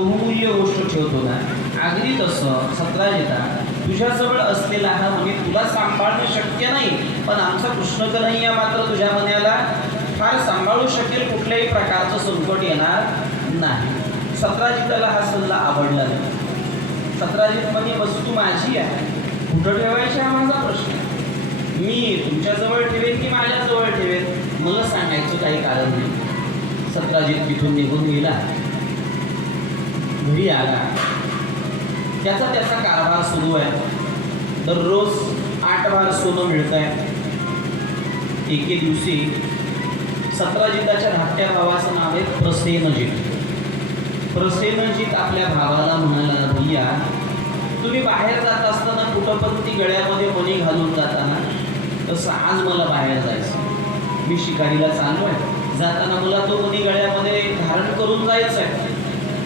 बहुमूल्य गोष्ट ठेवतो ना, अगदी तसं सत्राजिता तुझ्याजवळ असलेला हा मणी तुला सांभाळणं शक्य नाही, पण आमचा कृष्ण कन्हैया मात्र तुझ्या मनाला फार सांभाळू शकेल, कुठल्याही प्रकारचं संकट येणार नाही. सत्राजिताला हा सल्ला आवडला नाही. सत्राजित म्हणे वस्तू माझी आहे, कुठं ठेवायची हा माझा प्रश्न. मी तुमच्याजवळ ठेवेन की माझ्याजवळ ठेवेन मला सांगायचं काही कारण नाही. सत्राजित तिथून निघून गेला. घरी आला. त्याचा कारभार सुरू आहे. दररोज 8 भार सोनं मिळत आहे. एके दिवशी सत्राजिताच्या धाकट्या भावाचं नाव आहे प्रसेनजित. प्रसेनजित आपल्या भावाला म्हणाला, भैया तुम्ही बाहेर जात असताना कुठं पण ती गळ्यामध्ये मणी घालून जाताना, तसं आज मला बाहेर जायचं. मी शिकारीला चाललो आहे, जाताना मला तो मणी गळ्यामध्ये धारण करून जायचं आहे.